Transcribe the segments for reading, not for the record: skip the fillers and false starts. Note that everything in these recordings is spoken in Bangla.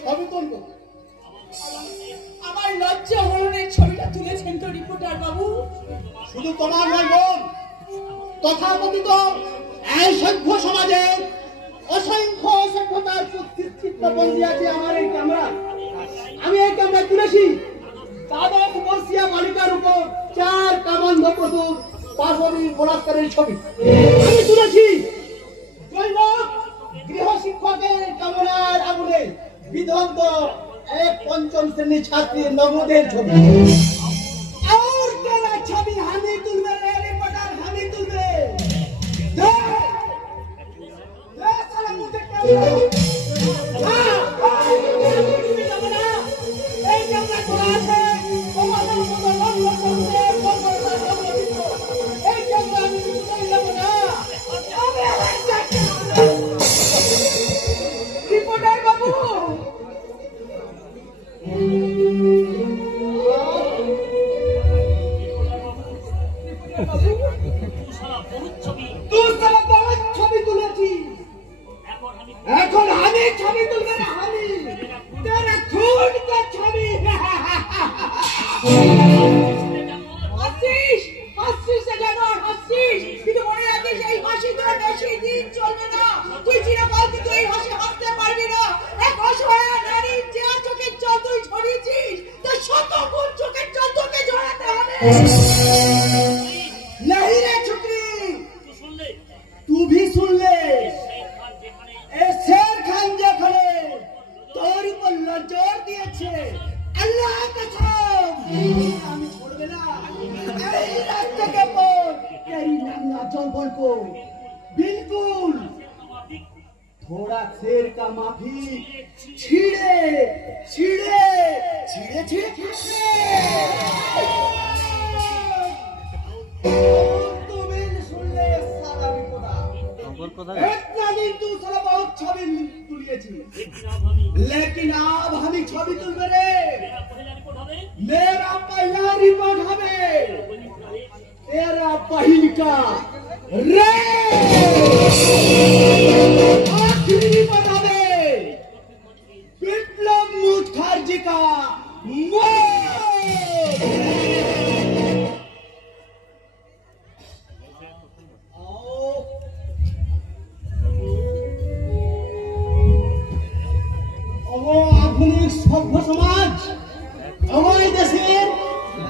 ছবি তুলব। আমার লজ্জা হরণের ছবিটা তুলেছেন তো রিপোর্টার বাবু? শুধু তোমার নয় বোন, তথাকথিত এই সভ্য সমাজের অসংখ্য সভ্যতার চিত্রবন্দী আছে আমার এই ক্যামেরা। আমি এই ক্যামেরা তুলেছি দ্বাদশ বর্ষীয়া বালিকার উপর 4 কামান্ধ প্রচুর পাশবিক বলাৎকারের ছবি আমি তুলেছি। গৃহ শিক্ষকের কামনার আগুনে বিধগ্ধ এক 5ম শ্রেণীর ছাত্রীর নগ্নদের ছবি। और तेरा छवि हामी तुलबे रे रिपोर्टर, हामी तुलबे दे साला मुझे कैमरा তুমি যাবে না। এই ক্যামেরা খোলা আছে, তোমাদের মতো লক্ষ করতে এই ক্যামেরা আমি তুলে যাব না। রিপোর্টার বাবু ছবি তুলেছি, এখন আমি ছবি তুলবে না। আমি তেরা খুন কা ছবি হাসিস হাসিস যেন হাসিস, কিন্তু মনে রাখিস এই হাসি তোর বেশি দিন চলবে না। তুই চিরকাল কিন্তু এই হাসি হাসতে পারবি না। এক অসহায় নারীর যে চোখের জল তুই ঝরিয়েছিস, তার 100 গুণ চোখের জল তোকে ঝরাতে হবে। नहीं रे छुट्टी, तू भी सुन ले। शेर खान যেখানে তোর উপর নজর দিয়েছে, আল্লাহ কসম আমি छोड़বে না। এই রাস্তা के पर तेरी नंगा जौवन को बिल्कुल थोड़ा शेर का माफी छिड़े छिड़े छिड़े छिड़े बहुत छवि तुलिएছি, लेकिन अब हम छवि तुलबे रे। मेरा पहला रिपोर्ट হবে, तेरा बहिन का रे आखिरी रिपोर्ट হবে, विप्लव मुखर्जी का আধুনিক সভ্য সমাজ, আমার দেশের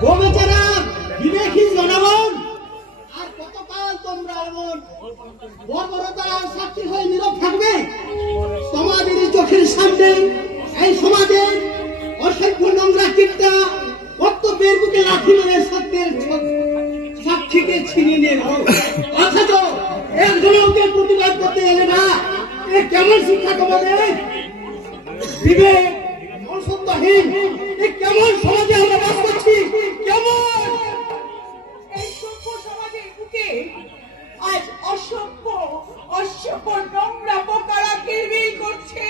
গোবেচারা বিবেকী জনগণ আর কতকাল তোমরা এমন বর্বরতার সাক্ষী হয়ে নীরব থাকবে? তোমাদের চোখের সামনে এই সমাজের অসভ্য নোংরা কীটটা কর্তব্যের বুকে লাথি মেরে সত্যের সাক্ষীকে ছিনিয়ে নিয়ে গেল, অথচ একজনকে প্রতিবাদ করতে গেলে না। এ কেমন শিক্ষা তোমাদের? বিবেক অসত্যহীন কেমন সমাজে আমরা বাস করছি? কেমন এই সভ্য সমাজের বুকে আজ অসভ্য অসভ্য নোংরা পোকারা কিলবিল করছে।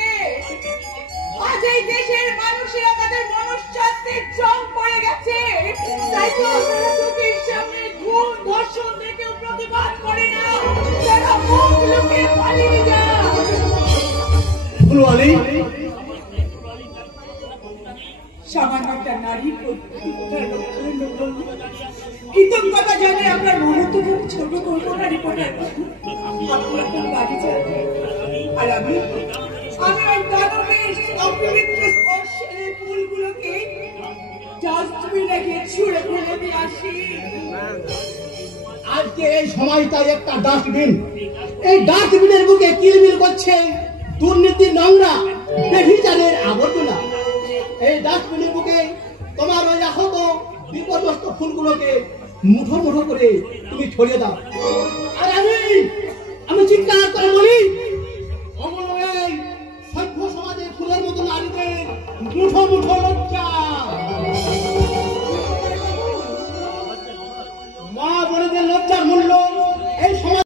আজ এই দেশের মানুষেরা তাদের মনুষ্যত্বের জং পড়ে গেছে, তাই তো আপনারা চোখের সামনে খুন ধর্ষণ দেখেও প্রতিবাদ করে না, তারা মুখ লুকিয়ে পালিয়ে যায়। সামান্য একটা নারী কৃতজ্ঞতা জানে আপনার মুহূর্তটুকু ছোট করবো না রিপোর্টার। আপনার বাড়ি যান, আর আমি ওই দানবের অপবিত্র স্পর্শের ফুলগুলোকে ডাস্টবিনে গিয়ে ছুঁড়ে ফেলে দিয়ে আসি। আজকে এই সময়টা একটা ডাস্টবিন, এই ডাস্টবিনের বুকে কিলবিল করছে দুর্নীতির নোংরা বেভিচারের আবর্জনা। এই ডাস্টবিনের বুকে তোমার ওই আহত বিপর্যস্ত ফুলগুলোকে মুঠো মুঠো করে তুমি ছড়িয়ে দাও। আর আমি চিৎকার করে বলি, এই সভ্য সমাজের ফুলের মতো নারীদের মুঠো মুঠো লজ্জা।